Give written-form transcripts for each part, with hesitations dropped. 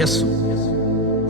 यसु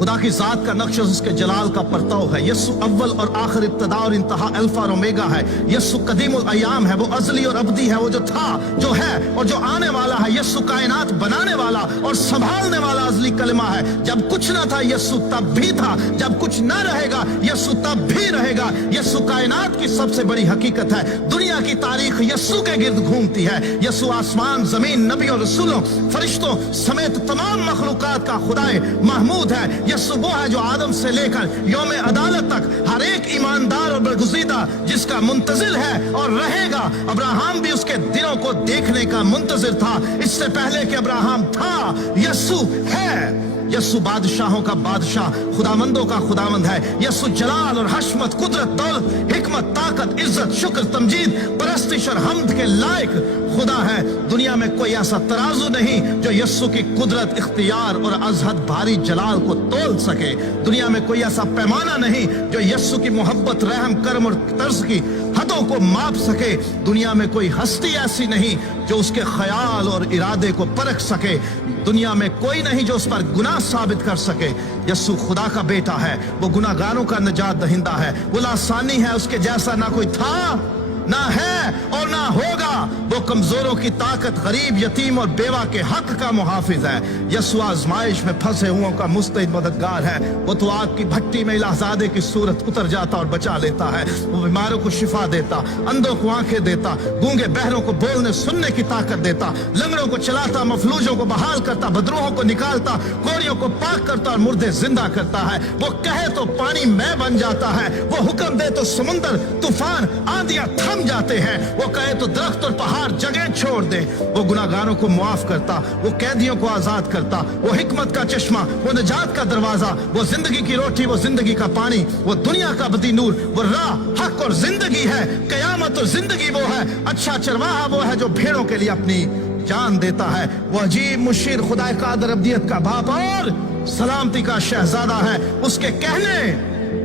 खुदा की जात का नक्श, उसके जलाल का परताव है। यसु अव्वल और आखिर, इब्तदा और इंतहा, अल्फा और ओमेगा है। यसु कदीमुल अय्याम है, वो अज़ली और अब्दी है, वो जो था, जो है और जो आने वाला है। यसु कायनात बनाने वाला और संभालने वाला अज़ली कलमा है। जब कुछ ना था यसु तब भी था, जब कुछ ना रहेगा यसु तब भी रहेगा। यसु कायनात की सबसे बड़ी हकीकत है। दुनिया की तारीख यसु के गिर्द घूमती है। यसु आसमान, जमीन, नबी और रसूलों, फरिश्तों समेत तमाम मखलूकात का खुदाए महमूद है। यसु वो है जो आदम से लेकर यौम अदालत तक हर एक ईमानदार और बरगुज़ीदा जिसका मुंतजिर है और रहेगा। अब्राहम भी उसके दिनों को देखने का मुंतजिर था, इससे पहले कि अब्राहम था। यसु है। यसु बादशाहों का बादशाह, खुदामंदों का खुदामंद है। यसु जलाल और हशमत, कुदरत, दौलत, हिकमत, ताकत, इज्जत, शुक्र, तमजीद, परस्तिश और हमद के लायक खुदा है। दुनिया में कोई ऐसा तराजू नहीं जो यसु की कुदरत, इख्तियार और अजहद भारी जलाल को तोल सके। दुनिया में कोई ऐसा पैमाना नहीं जो यसु की मोहब्बत, रहम, करम और तर्ज की हदों को माप सके। दुनिया में कोई हस्ती ऐसी नहीं जो उसके ख्याल और इरादे को परख सके। दुनिया में कोई नहीं जो उस पर गुनाह साबित कर सके। यसु खुदा का बेटा है, वो गुनाहगारों का निजात दहिंदा है। वो लासानी है, उसके जैसा ना कोई था, ना है और ना होगा। वो कमजोरों की ताकत, गरीब, यतीम और बेवा के हक का मुहाफिज है। यसु आजमाइश में फंसे हुओं का मुस्तैद मददगार है। वो तो आग की भट्टी में इलाहजादे की सूरत उतर जाता और बचा लेता है। वो बीमारों को शिफा देता, अंधों को आंखें देता, गूंगे बहरों को बोलने सुनने की ताकत देता, लंगड़ों को चलाता, मफलूजों को बहाल करता, बदरूहों को निकालता, कोरियों को पाक करता और मुर्दे जिंदा करता है। वो कहे तो पानी में बन जाता है, वो हुक्म दे तो समुंदर, तूफान, आंधियां थम जाते हैं। वो कहे तो दरख्त और पहाड़ जगह छोड़ दे। वो गुनाहगारों को मुआफ करता, वो कैदियों को आजाद करता, वो हिकमत का चश्मा, वो निजात का दरवाजा, वो जिंदगी की रोटी, वो जिंदगी का पानी, वो दुनिया का बदी नूर, वो राह, हक और जिंदगी है। कयामत और जिंदगी वो है। अच्छा चरवाहा वो है जो भेड़ों के लिए अपनी जान देता है। वो अजीब मुशीर, खुदा कादर, अब्दियत का बाप और सलामती का शहजादा है। उसके कहने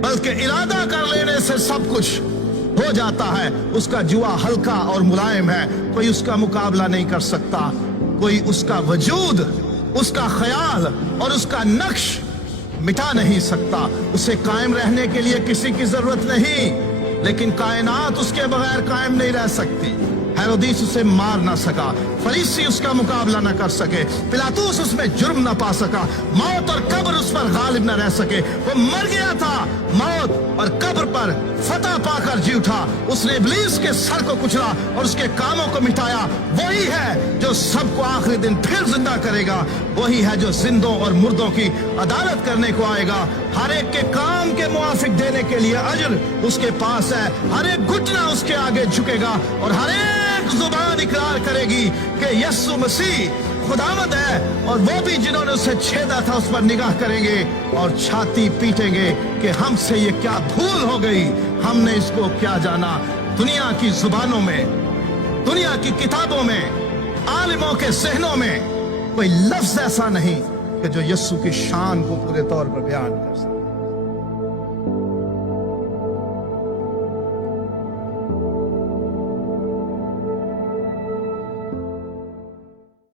बल्कि इरादा कर लेने से सब कुछ हो जाता है। उसका जुआ हल्का और मुलायम है, कोई उसका मुकाबला नहीं कर सकता। कोई उसका वजूद, उसका ख्याल और उसका नक्श मिटा नहीं सकता। उसे कायम रहने के लिए किसी की जरूरत नहीं, लेकिन कायनात उसके बगैर कायम नहीं रह सकती। हेरोदीस उसे मार ना सका, फरीसी उसका मुकाबला न कर सके, पिलातुस उसमें जुर्म न पा सका, मौत और कब्र उस पर गालिब न रह सके। वो मर गया था, मौत और कब्र पर फतह पाकर जी उठा। उसने इब्लीस के सर को कुचला और उसके कामों को मिटाया। वही है जो सबको आखिरी दिन फिर जिंदा करेगा। वही है जो जिंदों और मुर्दों की अदालत करने को आएगा। हर एक के काम के मुआफिक देने के लिए अजर उसके पास है। हर एक घुटना उसके आगे झुकेगा और हर एक जुबान इकरार करेगी कि यसु मसीह खुदावंद है। और वो भी जिन्होंने उसे छेदा था उस पर निगाह करेंगे और छाती पीटेंगे कि हमसे ये क्या भूल हो गई, हमने इसको क्या जाना। दुनिया की जुबानों में, दुनिया की किताबों में, आलिमों के ज़हनों में कोई लफ्ज ऐसा नहीं कि जो यस्सु की शान को पूरे तौर पर बयान कर सके।